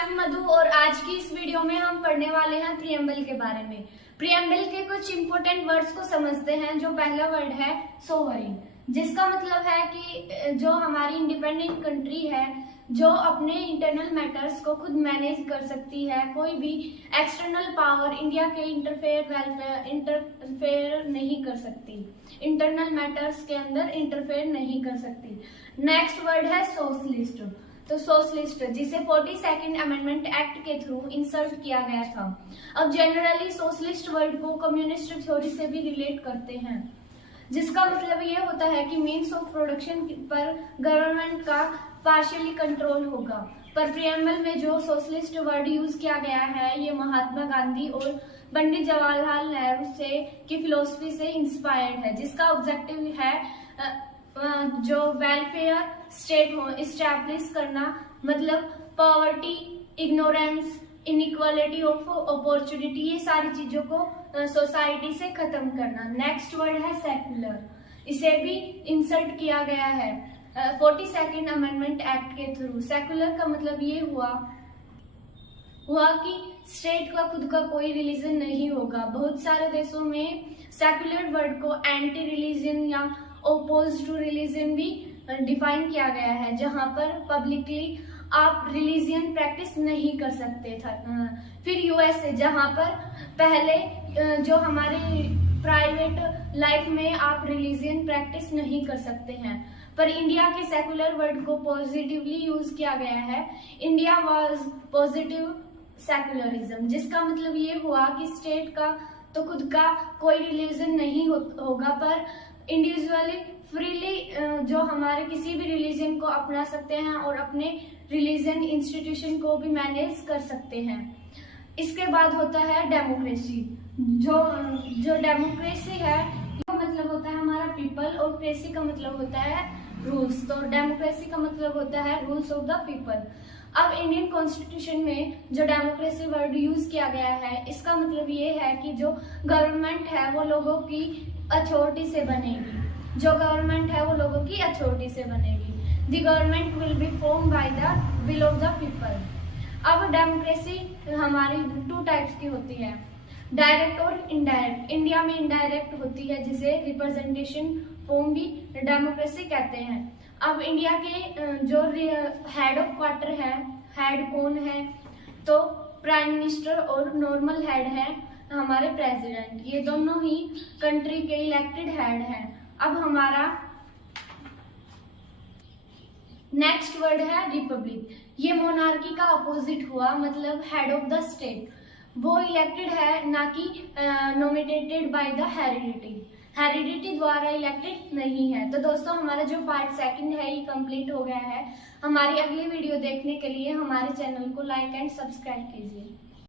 मैं हूं मधु और आज की इस वीडियो में हम पढ़ने वाले हैं प्रीएम्बल के बारे में। प्रीएम्बल के कुछ इंपॉर्टेंट वर्ड्स को समझते हैं। जो पहला वर्ड है सोवरेन, जिसका मतलब है कि जो हमारी इंडिपेंडेंट कंट्री है जो अपने इंटरनल मैटर्स को खुद मैनेज कर सकती है, कोई भी एक्सटर्नल पावर इंडिया के इंटरफेयर नहीं कर सकती, इंटरनल मैटर्स के अंदर इंटरफेयर नहीं कर सकती। नेक्स्ट वर्ड है सोशलिस्ट। तो सोशलिस्ट जिसे 42nd अमेंडमेंट एक्ट के थ्रू इंसर्ट किया गया था। अब जनरली सोशलिस्ट वर्ड को कम्युनिस्ट थ्योरी से भी रिलेट करते हैं, जिसका मतलब ये होता है कि मीन्स ऑफ प्रोडक्शन पर गवर्नमेंट का पार्शियली कंट्रोल होगा। पर प्रीएम्बल में जो सोशलिस्ट वर्ड यूज किया गया है ये महात्मा गांधी और पंडित जवाहरलाल नेहरू से की फिलोसफी से इंस्पायर्ड है, जिसका ऑब्जेक्टिव है जो वेलफेयर स्टेट हो इस्टेब्लिश करना, मतलब poverty, ignorance, inequality of opportunity, ये सारी चीजों को सोसाइटी से खत्म करना। नेक्स्ट वर्ड है सेक्युलर, इसे भी इंसर्ट किया गया है 42nd अमेंडमेंट एक्ट के थ्रू। सेक्युलर का मतलब ये हुआ कि स्टेट का खुद का कोई रिलीजन नहीं होगा। बहुत सारे देशों में सेक्युलर वर्ड को एंटी रिलीजन या ओपोज टू रिलीजन भी डिफाइन किया गया है, जहां पर पब्लिकली आप रिलीजियन प्रैक्टिस नहीं कर सकते था। फिर यूएसए, जहां पर पहले जो हमारे प्राइवेट लाइफ में आप रिलीजियन प्रैक्टिस नहीं कर सकते हैं, पर इंडिया के सेकुलर वर्ड को पॉजिटिवली यूज किया गया है। इंडिया वाज पॉजिटिव सेकुलरिज्म, जिसका मतलब ये हुआ कि स्टेट का तो खुद का कोई रिलीजन नहीं होगा, पर इंडिविजुअली फ्रीली जो हमारे किसी भी रिलीजन को अपना सकते हैं और अपने रिलीजन इंस्टीट्यूशन को भी मैनेज कर सकते हैं। इसके बाद होता है डेमोक्रेसी। जो डेमोक्रेसी है तो मतलब होता है हमारा पीपल, और क्रेसी का मतलब होता है रूल्स। तो डेमोक्रेसी का मतलब होता है रूल्स ऑफ द पीपल। अब इंडियन कॉन्स्टिट्यूशन में जो डेमोक्रेसी वर्ड यूज किया गया है, इसका मतलब ये है कि जो गवर्नमेंट है वो लोगों की अथॉरिटी से बनेगी। जो गवर्नमेंट है वो लोगों की अथॉरिटी से बनेगी। The government will be form by the will of the people. अब डेमोक्रेसी हमारी 2 टाइप्स की होती है, डायरेक्ट और इनडायरेक्ट। इंडिया में इनडायरेक्ट होती है, जिसे रिप्रेजेंटेशन फॉर्म भी डेमोक्रेसी कहते हैं। अब इंडिया के जो हेड ऑफ क्वार्टर है, हेड कौन है, तो प्राइम मिनिस्टर, और नॉर्मल हेड है हमारे प्रेसिडेंट। ये दोनों ही कंट्री के इलेक्टेड हेड हैं। अब हमारा नेक्स्ट वर्ड है रिपब्लिक। ये मोनार्की का अपोजिट हुआ, मतलब हेड ऑफ द स्टेट। वो इलेक्टेड है, ना कि नॉमिनेटेड बाय द हेरिडिटी द्वारा इलेक्टेड नहीं है। तो दोस्तों हमारा जो पार्ट 2 है ये कंप्लीट हो गया है। हमारी अगली वीडियो देखने के लिए हमारे चैनल को लाइक एंड सब्सक्राइब कीजिए।